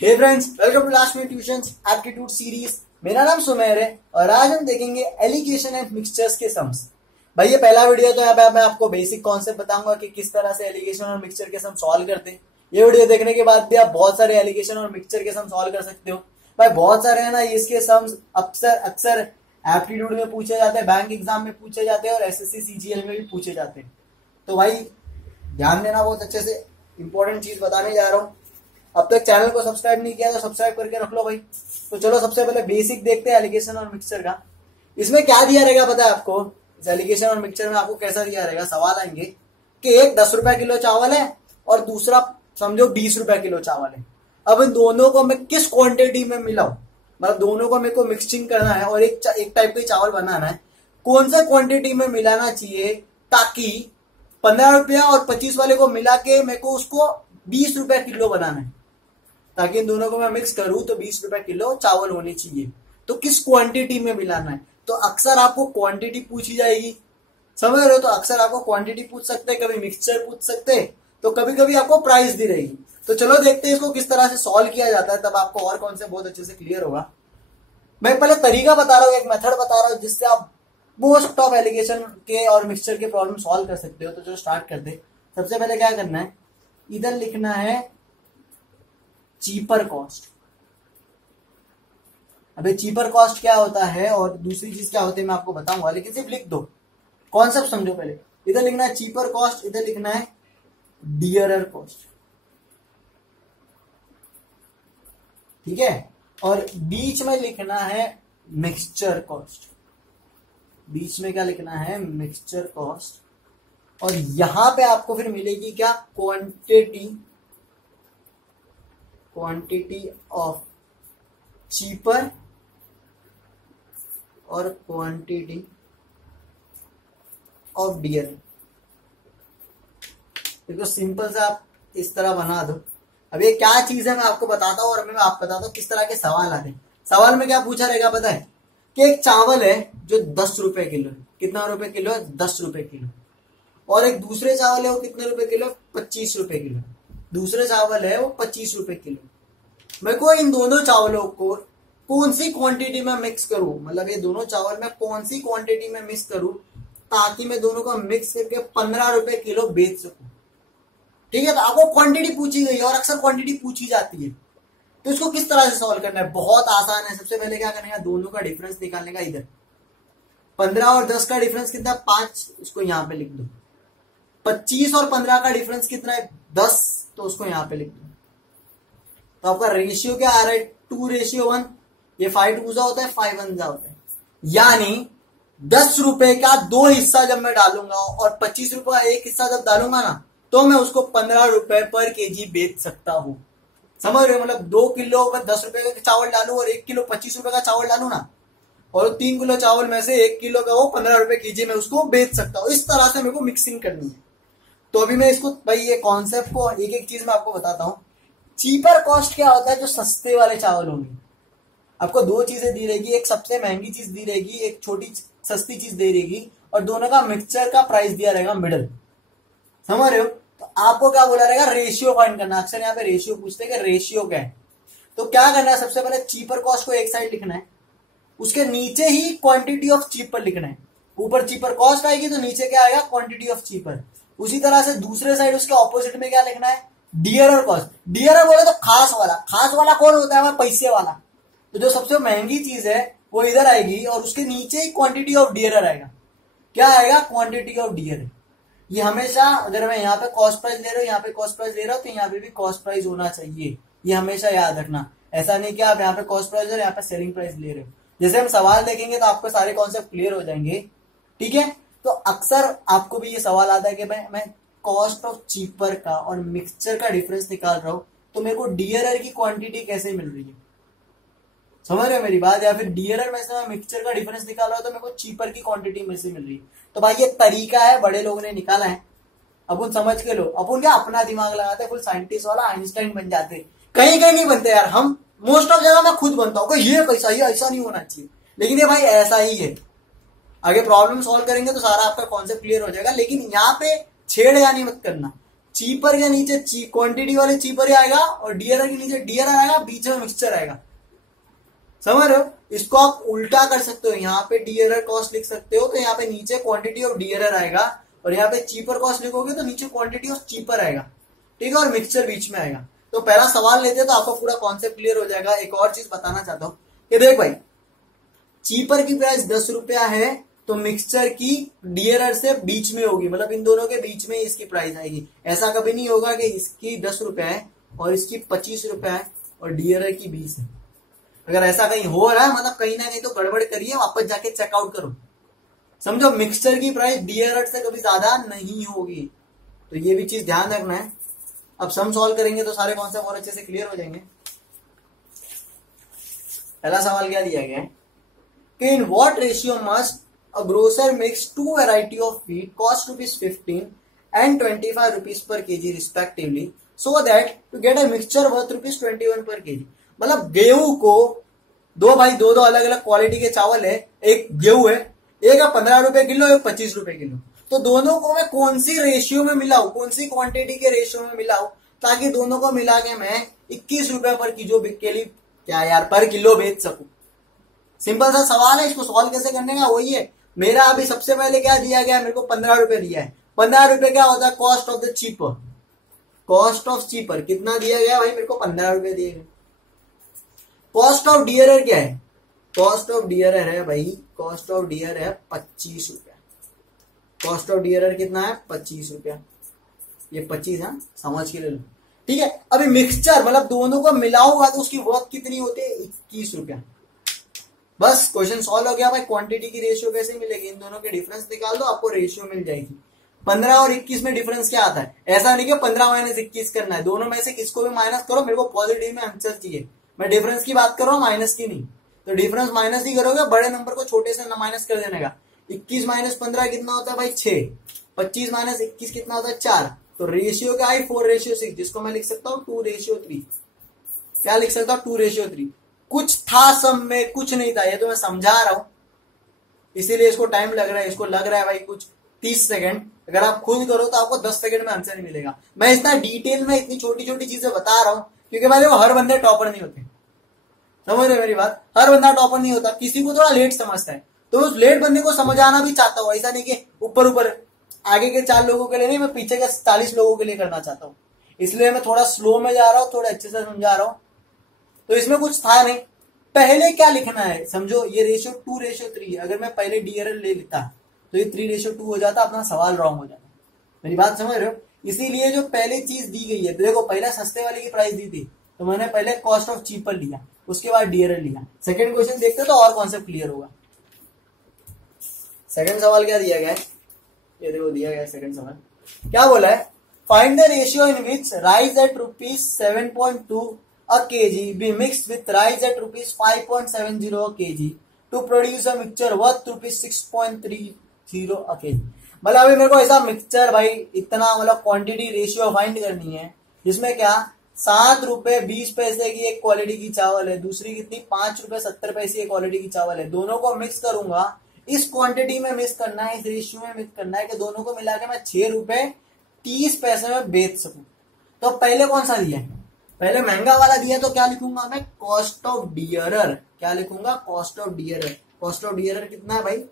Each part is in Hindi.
Hey friends, welcome to last minute tuitions aptitude series. मेरा नाम सुमेर है और आज हम देखेंगे एलिगेशन एंड मिक्सचर्स के सम्स। भाई ये पहला वीडियो तो यहाँ पे मैं आपको बेसिक कॉन्सेप्ट बताऊंगा कि किस तरह से एलिगेशन और मिक्सचर के सम सॉल्व करते हैं। ये वीडियो देखने के बाद भी आप बहुत सारे एलिगेशन और मिक्सचर के सम सॉल्व कर सकते हो। भाई बहुत सारे है ना, इसके सम्स अक्सर एप्टीट्यूड में पूछे जाते हैं, बैंक एग्जाम में पूछे जाते हैं और एसएससी सीजीएल में भी पूछे जाते हैं। तो भाई ध्यान देना, बहुत अच्छे से इंपॉर्टेंट चीज बताने जा रहा हूँ। अब तक चैनल को सब्सक्राइब नहीं किया तो सब्सक्राइब करके रख लो भाई। तो चलो सबसे पहले बेसिक देखते हैं एलिगेशन और मिक्सचर का। इसमें क्या दिया रहेगा पता है आपको? इस एलिगेशन और मिक्सचर में आपको कैसा दिया रहेगा, सवाल आएंगे कि एक 10 रुपए किलो चावल है और दूसरा समझो 20 रुपए किलो चावल है। अब इन दोनों को मैं किस क्वांटिटी में मिलाऊं, मतलब दोनों को मेरे को मिक्सिंग करना है और एक टाइप का चावल बनाना है। कौन सा क्वांटिटी में मिलाना चाहिए ताकि 15 रुपया और 25 वाले को मिला के मेरे को उसको 20 रुपए किलो बनाना है, ताकि इन दोनों को मैं मिक्स करूं तो 20 रुपए किलो चावल होने चाहिए। तो किस क्वांटिटी में मिलाना है? तो अक्सर आपको क्वांटिटी पूछी जाएगी, समझ रहे हो? तो अक्सर आपको क्वांटिटी पूछ सकते हैं, कभी मिक्सचर पूछ सकते हैं, तो कभी कभी आपको प्राइस दी रहेगी। तो चलो देखते हैं इसको किस तरह से सॉल्व किया जाता है, तब आपको और कौन से बहुत अच्छे से क्लियर होगा। मैं पहले तरीका बता रहा हूँ, एक मेथड बता रहा हूँ जिससे आप मोस्ट ऑफ एलिगेशन के और मिक्सचर के प्रॉब्लम सॉल्व कर सकते हो। तो चलो स्टार्ट करते हैं। सबसे पहले क्या करना है, इधर लिखना है चीपर कॉस्ट। अबे चीपर कॉस्ट क्या होता है और दूसरी चीज क्या होती है मैं आपको बताऊंगा, लेकिन सिर्फ लिख दो, कॉन्सेप्ट समझो पहले। इधर लिखना है चीपर कॉस्ट, इधर लिखना है डियरर कॉस्ट, ठीक है? और बीच में लिखना है मिक्सचर कॉस्ट। बीच में क्या लिखना है? Mixture cost. और यहां पे आपको फिर मिलेगी क्या? क्वांटिटी ऑफ चीपर और क्वांटिटी ऑफ डियर। देखो सिंपल से आप इस तरह बना दो। अब ये क्या चीज है मैं आपको बताता हूँ और मैं आपको बताता हूँ किस तरह के सवाल आते हैं। सवाल में क्या पूछा रहेगा पता है कि एक चावल है जो 10 रुपए किलो है। कितना रुपए किलो है? 10 रुपए किलो। और एक दूसरे चावल है वो कितने रुपए किलो? 25 रुपए किलो। दूसरे चावल है वो 25 रुपए किलो। मेरे को इन दोनों चावलों को कौन सी क्वांटिटी में मिक्स करूं, मतलब ये दोनों चावल में कौन सी क्वांटिटी में मिक्स करूं ताकि मैं दोनों को मिक्स करके 15 रुपए किलो बेच सकूं, ठीक है? तो आपको क्वांटिटी पूछी गई है और अक्सर क्वांटिटी पूछी जाती है। तो इसको किस तरह से सॉल्व करना है? बहुत आसान है। सबसे पहले क्या करना है, दोनों का डिफरेंस निकालने का। इधर 15 और 10 का डिफरेंस कितना? 5, इसको यहां पे लिख दो। 25 और 15 का डिफरेंस कितना है? 10, तो उसको यहां पे लिख दो। तो आपका रेशियो क्या आ रहा है? 2:1। ये 5 2 होता है, 5 1 होता है। यानी 10 रुपए का 2 हिस्सा जब मैं डालूंगा और 25 रुपए का 1 हिस्सा जब डालूंगा ना, तो मैं उसको 15 रुपए पर केजी बेच सकता हूं। समझ रहे हो? मतलब 2 किलो में 10 रुपए का चावल डालू और 1 किलो 25 रुपए का चावल डालू ना, और 3 किलो चावल में से 1 किलो का वो 15 रुपए केजी में उसको बेच सकता हूँ। इस तरह से मेरे को मिक्सिंग करनी है। तो अभी मैं इसको भाई ये कॉन्सेप्ट को एक एक चीज में आपको बताता हूँ। चीपर कॉस्ट क्या होता है? जो सस्ते वाले चावल होंगे। आपको 2 चीजें दी रहेगी, एक सबसे महंगी चीज दी रहेगी, एक छोटी सस्ती चीज दे रहेगी, और दोनों का मिक्सचर का प्राइस दिया रहेगा मिडल। समझ रहे हो? तो आपको क्या बोला रहेगा? रेशियो फाइंड करना। अक्सर यहाँ पे रेशियो पूछते हैं कि रेशियो क्या है। तो क्या करना है, सबसे पहले चीपर कॉस्ट को एक साइड लिखना है, उसके नीचे ही क्वांटिटी ऑफ चीपर लिखना है। ऊपर चीपर कॉस्ट आएगी तो नीचे क्या आएगा? Quantity of cheaper. उसी तरह से दूसरे साइड उसके ऑपोजिट में क्या लिखना है? Dearer cost. डियरर बोले तो खास वाला। खास वाला कौन होता है? पैसे वाला। तो जो सबसे महंगी चीज है वो इधर आएगी और उसके नीचे ही क्वांटिटी ऑफ डियरर आएगा। क्या आएगा? Quantity of dearer. ये हमेशा, अगर मैं यहाँ पे कॉस्ट प्राइस ले रहा हूँ, यहाँ पे कॉस्ट प्राइस ले रहा हूँ, तो यहाँ पे भी कॉस्ट प्राइस होना चाहिए। ये हमेशा याद रखना। ऐसा नहीं कि आप यहाँ पे कॉस्ट प्राइस और यहाँ पे सेलिंग प्राइस ले रहे हो। जैसे हम सवाल देखेंगे तो आपको सारे कॉन्सेप्ट क्लियर हो जाएंगे, ठीक है? तो अक्सर आपको भी ये सवाल आता है कि मैं कॉस्ट ऑफ चीपर का और मिक्सचर का डिफरेंस निकाल रहा हूं, तो मेरे को डियरर की क्वांटिटी कैसे मिल रही है? समझ रहे हो मेरी बात? या फिर डियरर में से मैं मिक्सचर का डिफरेंस निकाल रहा हूं तो मेरे को चीपर की क्वांटिटी में से मिल रही है। तो भाई ये तरीका है, बड़े लोगों ने निकाला है, अपन समझ के लो। अपन क्या अपना दिमाग लगाते हैं, फुल साइंटिस्ट वाला आइंस्टाइन बन जाते हैं। कहीं कहीं नहीं बनते यार, हम मोस्ट ऑफ जगह मैं खुद बनता हूँ ये कैसा, ये ऐसा नहीं होना चाहिए, लेकिन ये भाई ऐसा ही है। आगे प्रॉब्लम सॉल्व करेंगे तो सारा आपका कॉन्सेप्ट क्लियर हो जाएगा। लेकिन यहाँ पे छेड़खानी मत करना। चीपर के नीचे क्वांटिटी वाले चीपर ही आएगा और डीआरआर के नीचे डीआरआर आएगा, बीच में मिक्सचर आएगा। समझ रहे हो? इसको आप उल्टा कर सकते हो, यहाँ पे डीआरआर कॉस्ट लिख सकते हो तो यहाँ पे नीचे क्वांटिटी ऑफ डीआरआर आएगा और यहाँ पे चीपर कॉस्ट लिखोगे तो नीचे क्वांटिटी ऑफ चीपर आएगा, ठीक है, और मिक्सचर बीच में आएगा। तो पहला सवाल लेते हैं तो आपको पूरा कॉन्सेप्ट क्लियर हो जाएगा। एक और चीज बताना चाहता हूँ कि देख भाई, चीपर की प्राइस 10 रुपया है तो मिक्सचर की डीआरआर से बीच में होगी, मतलब इन दोनों के बीच में इसकी प्राइस आएगी। ऐसा कभी नहीं होगा कि इसकी 10 रुपया है और इसकी 25 रुपया है और डीआरआर की 20 है। अगर ऐसा कहीं हो रहा है मतलब कहीं ना कहीं तो गड़बड़ करिए, वापस जाके चेकआउट करो। समझो, मिक्सचर की प्राइस डीआरआर से कभी ज्यादा नहीं होगी, तो ये भी चीज ध्यान रखना है। अब सम सॉल्व करेंगे तो सारे कॉन्सेप्ट और अच्छे से क्लियर हो जाएंगे। पहला सवाल क्या दिया गया है कि in what ratio must a grocer mix two variety of feed cost ₹15 and ₹25 per kg respectively so that to get a mixture worth ₹21 per kg। मतलब गेहूं को दो अलग अलग क्वालिटी के चावल है, एक गेहूं है, एक है 15 रुपए किलो, एक 25 रुपए किलो, तो दोनों को मैं कौन सी रेशियो में मिलाऊं, कौन सी क्वांटिटी के रेशियो में मिलाऊं ताकि दोनों को मिला के मैं 21 रुपए पर किलो बेच सकूं। सिंपल सा सवाल है, इसको सॉल्व कैसे करने का वही है। मेरा अभी सबसे पहले क्या दिया गया, मेरे को 15 रुपए दिया है। 15 रुपए क्या होता है, cost of the cheaper. Cost of cheaper कितना दिया गया भाई, मेरे को 15 रुपए दिए गए। कॉस्ट ऑफ डीआरआर क्या है, कॉस्ट ऑफ डीआरआर है भाई, कॉस्ट ऑफ डीआरआर है 25 रुपया। कॉस्ट ऑफ डीआरआर कितना है, 25 रुपया। ये 25 है, समझ के ले लो, ठीक है। अभी मिक्सचर मतलब दोनों को मिलाऊंगा तो उसकी वर्थ कितनी होती है, 21 रुपया। बस क्वेश्चन सॉल्व हो गया भाई। क्वांटिटी की रेशियो कैसे मिलेगी, इन दोनों के डिफरेंस निकाल दो, आपको रेशियो मिल जाएगी। 15 और 21 में डिफरेंस क्या आता है, ऐसा नहीं कि 15 माइनस 21 करना है, दोनों में से किसको भी माइनस करो, मेरे को पॉजिटिव में आंसर चाहिए। मैं डिफरेंस की बात कर रहा हूँ, माइनस की नहीं। तो डिफरेंस माइनस ही करोगे, बड़े नंबर को छोटे से माइनस कर देने का। 21 माइनस 15 कितना होता है भाई, 6। 25 माइनस 21 कितना होता है, 4। तो रेशियो क्या है, 4:6, जिसको मैं लिख सकता हूँ 2:3। क्या लिख सकता हूँ, 2:3। कुछ था सब में, कुछ नहीं था, ये तो मैं समझा रहा हूं, इसीलिए इसको टाइम लग रहा है। इसको लग रहा है भाई कुछ 30 सेकंड, अगर आप खुद करो तो आपको 10 सेकंड में आंसर नहीं मिलेगा। मैं इतना डिटेल में इतनी छोटी छोटी चीजें बता रहा हूं क्योंकि भाई वो हर बंदे टॉपर नहीं होते, समझ रहे मेरी बात। हर बंदा टॉपर नहीं होता, किसी को थोड़ा लेट समझता है, तो उस लेट बंदे को समझाना भी चाहता हूँ। ऐसा नहीं कि ऊपर आगे के 4 लोगों के लिए नहीं, मैं पीछे के 40 लोगों के लिए करना चाहता हूँ, इसलिए मैं थोड़ा स्लो में जा रहा हूँ, थोड़ा अच्छे से समझा रहा हूँ। तो इसमें कुछ था नहीं। पहले क्या लिखना है, समझो, ये रेशियो 2:3। अगर मैं पहले डीआरआर ले लेता तो ये 3:2 हो जाता, अपना सवाल रॉन्ग हो जाता। मेरी बात समझ रहे हो? इसीलिए जो पहले चीज दी गई है, देखो पहले सस्ते वाले की प्राइस दी थी तो मैंने पहले कॉस्ट ऑफ चीपर लिया, उसके बाद डीआरआर लिया। सेकंड क्वेश्चन देखते तो और कॉन्सेप्ट क्लियर होगा। सेकंड सवाल क्या दिया गया है, ये देखो दिया गया है सेकंड सवाल। क्या बोला है, find the ratio in which rice at ₹7.2 a kg be mixed with rice at ₹5.70 a kg to produce a mixture worth ₹6.30 a kg। मतलब अभी मेरे को ऐसा मिक्सचर भाई इतना मतलब क्वांटिटी रेशियो फाइंड करनी है जिसमें क्या ₹7.20 की एक क्वालिटी की चावल है, दूसरी कितनी ₹5.70 की क्वालिटी की चावल है। दोनों को मिक्स करूंगा, इस क्वांटिटी में मिक्स करना है, इस रेशियो में मिक्स करना है कि दोनों को मिला के मैं ₹6.30 में बेच सकूं। तो पहले कौन सा दिया है, पहले महंगा वाला दिया, तो क्या लिखूंगा मैं, कॉस्ट ऑफ डीआरआर। क्या लिखूंगा, cost of DRR. Cost of DRR कितना है भाई,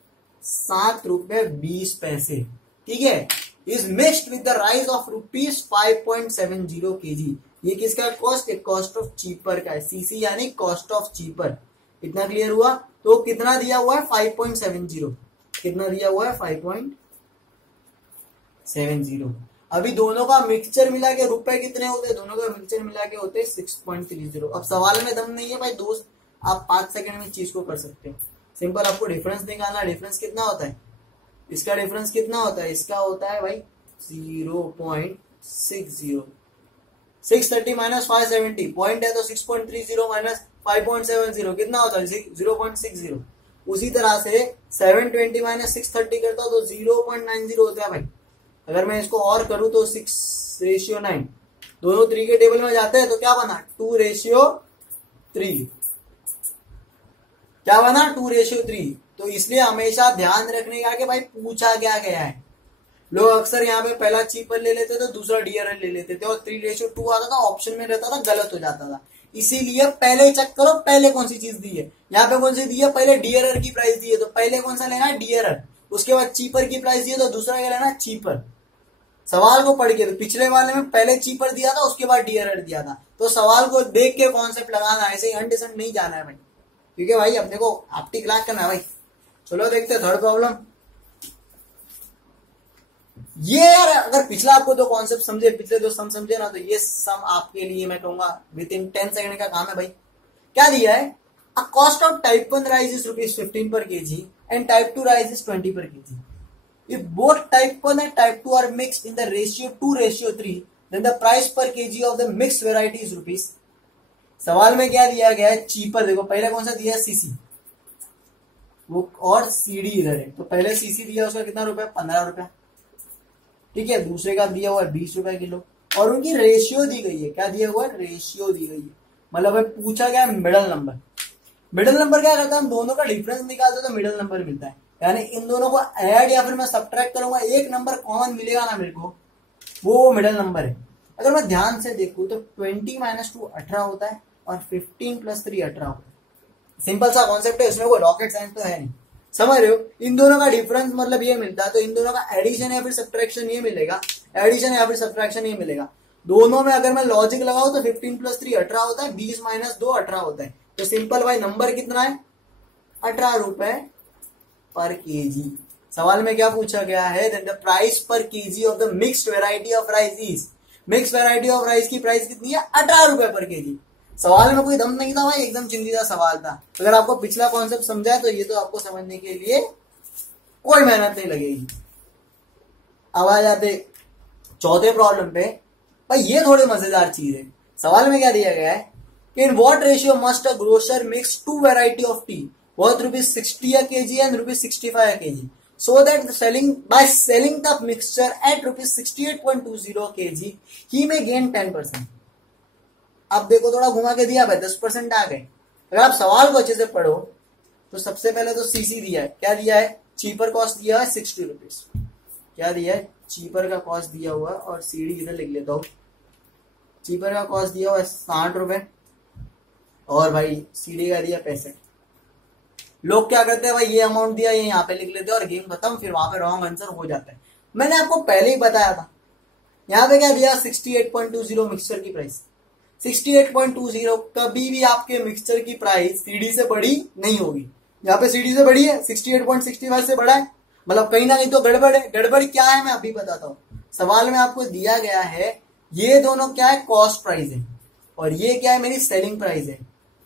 ₹7.20, ठीक है। Is mixed with the rice of ₹5.70 kg। ये किसका कॉस्ट है, कॉस्ट ऑफ चीपर का है, सीसी यानी कॉस्ट ऑफ चीपर। इतना क्लियर हुआ। तो कितना दिया हुआ है, 5.70। कितना दिया हुआ है, 5.70। अभी दोनों का मिक्सचर मिला के रुपए कितने होते हैं, दोनों का मिक्सचर मिला के होते हैं 6.30। अब सवाल में दम नहीं है भाई दोस्त, आप 5 सेकंड में चीज को कर सकते हो। सिंपल आपको डिफरेंस निकालना। डिफरेंस कितना होता है, इसका डिफरेंस कितना होता है, इसका होता है भाई 0.60। 630 माइनस 570 पॉइंट है तो 6.30 माइनस 5.70 कितना होता है, 0.60। उसी तरह से 720 माइनस 630 करता हूं तो 0.90 होता है भाई। अगर मैं इसको और करूं तो 6:9, दोनों 3 के टेबल में जाते हैं तो क्या बना, 2:3। क्या बना, 2:3। तो इसलिए हमेशा ध्यान रखने का कि भाई पूछा क्या गया है। लोग अक्सर यहाँ पे पहला चीपर ले लेते थे, दूसरा डियरर ले लेते थे और 3:2 आता था, ऑप्शन में रहता था, गलत हो जाता था। इसीलिए पहले चेक करो पहले कौन सी चीज दी है। यहाँ पे कौन सी दी है, पहले डियरर की प्राइस दी है तो पहले कौन सा लेना है, डियरर। उसके बाद चीपर की प्राइस दी है तो दूसरा क्या लेना है, चीपर। सवाल को पढ़ के, तो पिछले वाले में पहले चीपर दिया था उसके बाद डियरर दिया था, तो सवाल को देख के कॉन्सेप्ट लगाना, ऐसे ही अनडिसेंट नहीं जाना है भाई, ठीक है भाई। अपने को आपकी क्लास करना है भाई। चलो देखते हैं थर्ड प्रॉब्लम। ये यार अगर पिछला आपको दो कॉन्सेप्ट समझे, पिछले दो सम समझे ना, तो ये सम आपके लिए मैं कहूंगा विद इन 10 सेकंड का काम है भाई। क्या दिया है, a cost of type 1 rice is ₹15 per kg and type 2 rice is 20 per kg। If both type 1 and type 2 are mixed in the ratio 2:3, then the price per kg of the mixed variety is rupees। सवाल में क्या दिया गया है, चीपर। देखो पहले कौन सा दिया है, सीसी, वो और सीडी इधर है, तो पहले सीसी दिया उसका कितना रुपया, 15 रुपया, ठीक है। दूसरे का दिया हुआ है 20 रुपया किलो और उनकी रेशियो दी गई है। क्या दिया हुआ है, रेशियो दी गई है। मतलब पूछा गया मिडल नंबर। मिडल नंबर क्या करता है, हम दोनों का डिफरेंस निकालते तो मिडल नंबर मिलता है, यानी इन दोनों को ऐड या फिर मैं सब्ट्रैक्ट करूंगा, एक नंबर कॉमन मिलेगा ना मेरे को, वो मिडल नंबर है। अगर मैं ध्यान से देखूं तो 20 - 2 18 होता है और 15 + 3 18 होता है। सिंपल सा कॉन्सेप्ट है, इसमें कोई रॉकेट साइंस तो है नहीं, समझ रहे हो। इन दोनों का डिफरेंस मतलब ये मिलता है, तो इन दोनों का एडिशन या फिर सब्ट्रैक्शन ये मिलेगा, एडिशन या फिर सब्ट्रैक्शन ये मिलेगा। दोनों में अगर मैं लॉजिक लगाऊं तो 15 + 3 18 होता है, 20 - 2 18 होता है। तो सिंपल भाई नंबर कितना है, 18 रुपए पर केजी। सवाल में क्या पूछा गया है, द प्राइस पर KG of the mixed variety of rice is. Mixed variety of rice की प्राइस कितनी है, 18 रुपए पर केजी। सवाल में कोई दम नहीं था भाई, एकदम चिंजीदा सवाल था। अगर आपको पिछला कॉन्सेप्ट समझा है तो ये तो आपको समझने के लिए कोई मेहनत नहीं लगेगी। अब आ जाते चौथे प्रॉब्लम पे। भाई ये थोड़ी मजेदार चीज है। सवाल में क्या दिया गया है, इन what ratio must a grocer mix 2 variety of T worth ₹60 a kg and ₹65 a kg, so that by selling the mixture at ₹68.20 a kg, he may gain 10%। अब देखो थोड़ा घुमा के दिया भाई, 10% आ गए। अगर आप सवाल को अच्छे से पढ़ो तो सबसे पहले तो सीसी दिया है, क्या दिया है, चीपर कॉस्ट दिया है 60 रुपीज। क्या दिया है, चीपर का कॉस्ट दिया हुआ है, और सीडी इधर लिख लेता हूं। चीपर का कॉस्ट दिया हुआ है 60 रुपए और भाई सीडी का दिया 65। लोग क्या करते हैं भाई, ये अमाउंट दिया, ये यहाँ पे लिख लेते हैं और गेम खत्म, फिर वहां पे रॉन्ग आंसर हो जाता है। मैंने आपको पहले ही बताया था, यहाँ पे क्या दिया, 68.20 मिक्सचर की प्राइस। 68.20 कभी भी आपके मिक्सचर की प्राइस सीडी से बड़ी नहीं होगी। यहाँ पे सीडी से बड़ी है, 68.65 से बड़ा है, मतलब कहीं ना कहीं तो गड़बड़ है। गड़बड़ क्या है मैं अभी बताता हूँ। सवाल में आपको दिया गया है, ये दोनों क्या है, कॉस्ट प्राइस है, और ये क्या है, मेरी सेलिंग प्राइस है।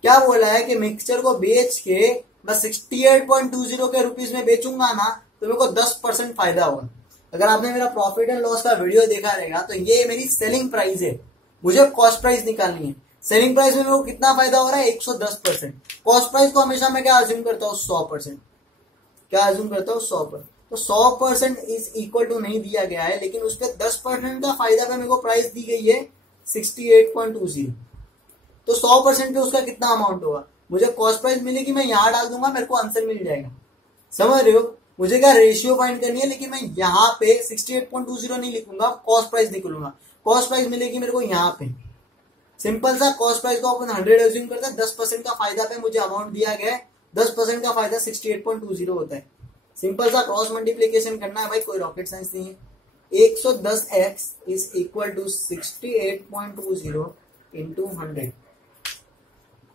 क्या बोला है कि मिक्सचर को बेच के मैं 68.20 के रुपीज में बेचूंगा ना, तो मेरे को 10% फायदा होगा। अगर आपने मेरा प्रॉफिट एंड लॉस का वीडियो देखा रहेगा तो ये मेरी सेलिंग प्राइस है, मुझे कॉस्ट प्राइस निकालनी है। सेलिंग प्राइस में मेरे को कितना फायदा हो रहा है, 110%। कॉस्ट प्राइस को हमेशा मैं क्या अज्यूम करता हूँ, 100%। क्या अज्यूम करता हूँ, 100%। तो 100% इज इक्वल टू नहीं दिया गया है, लेकिन उस पर 10% का फायदा पे मेरे को प्राइस दी गई है 68.20। तो 100% पे उसका कितना अमाउंट होगा, मुझे कॉस्ट प्राइस मिलेगी, मैं यहां डाल दूंगा, मेरे को आंसर मिल जाएगा। समझ रहे हो, मुझे क्या रेशियो फाइंड करनी है, लेकिन मैं यहाँ पे 68.20 नहीं लिखूंगा, कॉस्ट प्राइस निकलूंगा। कॉस्ट प्राइस मिलेगी मेरे को यहाँ पे। सिंपल सा कॉस्ट प्राइस को अपन 100 एज्यूम करते हैं, 10% का फायदा पे मुझे अमाउंट दिया गया है, 10% का फायदा 68.20 होता है। सिंपल सा क्रॉस मल्टीप्लीकेशन करना है भाई, कोई रॉकेट साइंस नहीं है। 110x is equal to 68.20 into 100।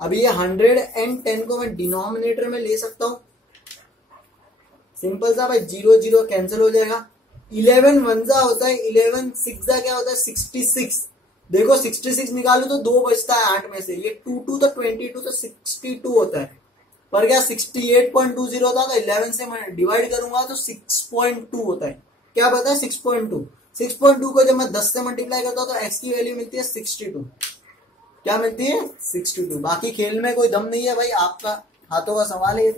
अभी ये 110 को मैं डिनोमिनेटर में ले सकता हूं। सिंपल सा भाई, 0 0 कैंसिल हो जाएगा। 11 1 होता है, 11 6 क्या होता है, 66। देखो 66 निकालू तो 2 बचता है 8 में से, ये 2 2 तो 22 तो 62 होता है। पर क्या 68.20 होता है, तो 11 से मैं डिवाइड करूंगा तो 6.2 होता है। क्या पता है, 6.2। 6.2 को जब मैं 10 से मल्टीप्लाई करता हूं तो x की वैल्यू मिलती है 62। क्या मिलती है, 62। बाकी खेल में कोई दम नहीं है भाई, आपका हाथों का सवाल है।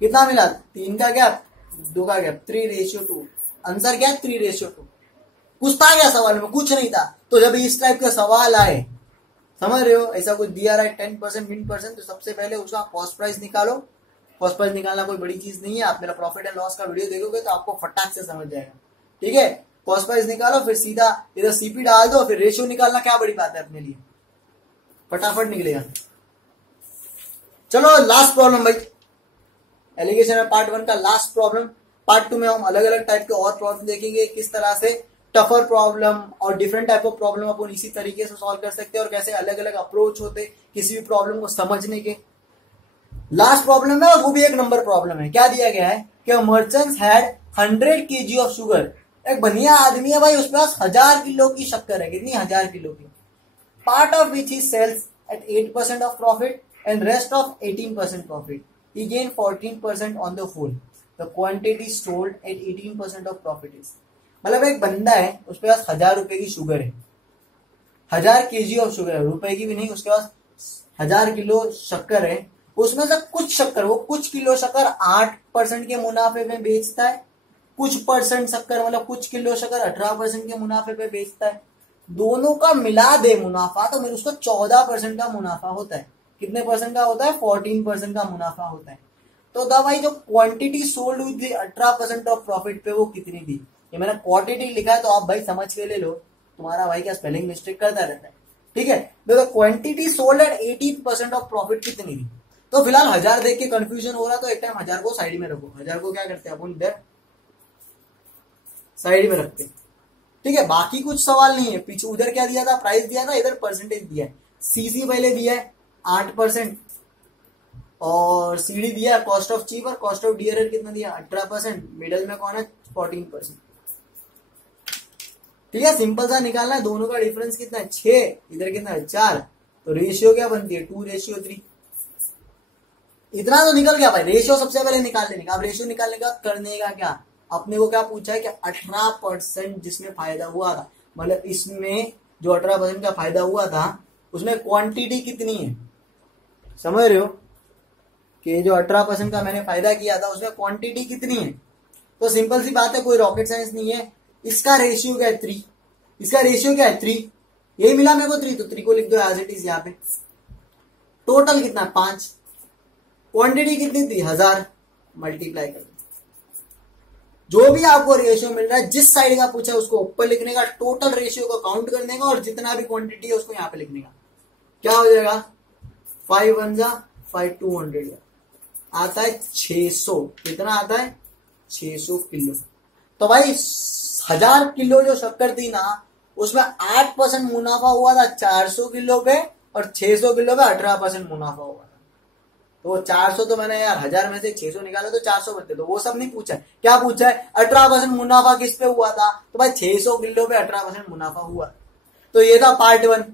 कितना मिला, 3 का गैप, 2 का गैप, 3:2। आंसर क्या है, 3:2। कुछ था क्या सवाल में, कुछ नहीं था। तो जब इस टाइप का सवाल आए, समझ रहे हो, ऐसा कुछ दिया रहा है 10% 20%, तो सबसे पहले उसका कॉस्ट प्राइस निकालो, कॉस्ट प्राइस निकालना कोई बड़ी चीज नहीं है, आप मेरा प्रॉफिट एंड लॉस का वीडियो देखोगे तो आपको फटाक से समझ जाएगा। ठीक है, कॉस्ट प्राइस निकालो, फिर सीधा इधर सीपी डाल दो, फिर रेशियो निकालना क्या बड़ी बात है अपने लिए, फटाफट निकलेगा। चलो लास्ट प्रॉब्लम भाई, एलिगेशन में पार्ट 1 का लास्ट प्रॉब्लम। पार्ट 2 में हम अलग अलग टाइप के और प्रॉब्लम देखेंगे, किस तरह से टफर प्रॉब्लम और डिफरेंट टाइप ऑफ प्रॉब्लम अपन इसी तरीके से सॉल्व कर सकते हैं, और कैसे अलग अलग अप्रोच होते किसी भी प्रॉब्लम को समझने के। लास्ट प्रॉब्लम है, वो भी एक नंबर प्रॉब्लम है। क्या दिया गया है कि merchants had 100 kg of sugar. एक बढ़िया आदमी है भाई, उसके पास 1000 किलो की शक्कर है। कितनी? 1000 किलो की। Part of which he sells at 8% of profit and rest of 18% profit. He gained 14% on the whole. The quantity sold at 18% of profit is। मतलब एक बंदा है, उसके पास 1000 रुपए की शुगर है, 1000 kg ऑफ शुगर है, रुपए की भी नहीं, उसके पास 1000 किलो शक्कर है। उसमें से कुछ शक्कर, वो कुछ किलो शक्कर 8% के मुनाफे में बेचता है, कुछ परसेंट शक्कर मतलब कुछ किलो शक्कर 18% के मुनाफे पे बेचता है। दोनों का मिला दे मुनाफा तो मेरे उसको 14% का मुनाफा होता है। कितने परसेंट का होता है? 14% का मुनाफा होता है। तो दा भाई जो क्वांटिटी सोल्ड हुई थी 18% ऑफ प्रॉफिट पे, वो कितनी थी? ये मैंने क्वांटिटी लिखा है तो आप भाई समझ के ले लो, तुम्हारा भाई क्या स्पेलिंग मिस्टेक करता रहता है। ठीक है, देखो quantity sold at 18% of profit कितनी थी? तो फिलहाल 1000 देख के कंफ्यूजन हो रहा तो एक टाइम 1000 को साइड में रखो। 1000 को क्या करते हैं अपन, इधर साइड में रखते हैं। ठीक है, बाकी कुछ सवाल नहीं है। पीछे उधर क्या दिया था? प्राइस दिया था, इधर परसेंटेज दिया है। सीसी पहले दिया है 8% और सीडी दिया है कॉस्ट ऑफ चीप, और कॉस्ट ऑफ डियरर कितना दिया? 18%। मिडल में कौन है? 14%। ठीक है, सिंपल सा निकालना है। दोनों का डिफरेंस कितना है? 6। इधर कितना है? 4। तो रेशियो क्या बनती है? 2:3। इतना तो निकल गया भाई। रेशियो सबसे पहले निकाल लेने का। अब रेशियो निकालने का करने का क्या, अपने को क्या पूछा है कि 18% जिसमें फायदा हुआ था, मतलब इसमें जो 18% का फायदा हुआ था उसमें क्वांटिटी कितनी है? समझ रहे हो कि जो 18% का मैंने फायदा किया था उसमें क्वांटिटी कितनी है? तो सिंपल सी बात है, कोई रॉकेट साइंस नहीं है। इसका रेशियो क्या है? 3। इसका रेशियो क्या है? 3। यही मिला मेरे को 3, तो 3 को लिख दो एज इट इज यहाँ पे। टोटल कितना? 5। क्वांटिटी कितनी थी? 1000। मल्टीप्लाई कर दो। जो भी आपको रेशियो मिल रहा है, जिस साइड का पूछा है उसको ऊपर लिखने का, टोटल रेशियो को काउंट करने का, और जितना भी क्वांटिटी है उसको यहाँ पे लिखने का। क्या हो जाएगा? 5 1 जा 5 200 आता है 600। कितना आता है? 600 किलो। तो भाई 1000 किलो जो शक्कर थी ना, उसमें 8% मुनाफा हुआ था 400 किलो पे, और 600 किलो पे 18% मुनाफा हुआ था। तो 400 तो मैंने यार 1000 में से 600 निकाला तो 400 बनते। तो वो सब नहीं पूछा है। क्या पूछा है? 18% मुनाफा किस पे हुआ था? तो भाई 600 किलो पे 18% मुनाफा हुआ। तो ये था पार्ट 1।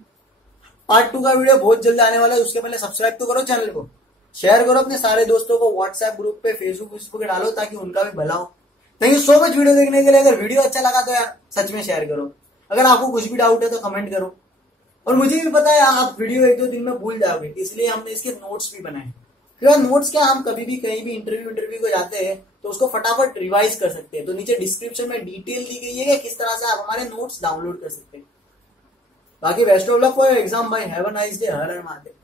पार्ट 2 का वीडियो बहुत जल्द आने वाला है। उसके पहले सब्सक्राइब तो करो चैनल को, शेयर करो अपने सारे दोस्तों को, व्हाट्सएप ग्रुप पे, फेसबुक डालो ताकि उनका भी भला हो। Thank you so much video देखने के लिए। अगर वीडियो अच्छा लगा तो यार सच में शेयर करो। अगर आपको कुछ भी डाउट है तो कमेंट करो। और मुझे भी पता है आप वीडियो 1-2 दिन में भूल जाओगे, इसलिए हमने इसके नोट्स भी बनाए। फिर नोट्स क्या, हम कभी भी कहीं भी इंटरव्यू को जाते हैं तो उसको फटाफट रिवाइज कर सकते हैं। तो नीचे डिस्क्रिप्शन में डिटेल दी गई है कि किस तरह से आप हमारे नोट्स डाउनलोड कर सकते हैं। बाकी best of luck for your exam भाई। Have a nice day. Har Har Mahadev.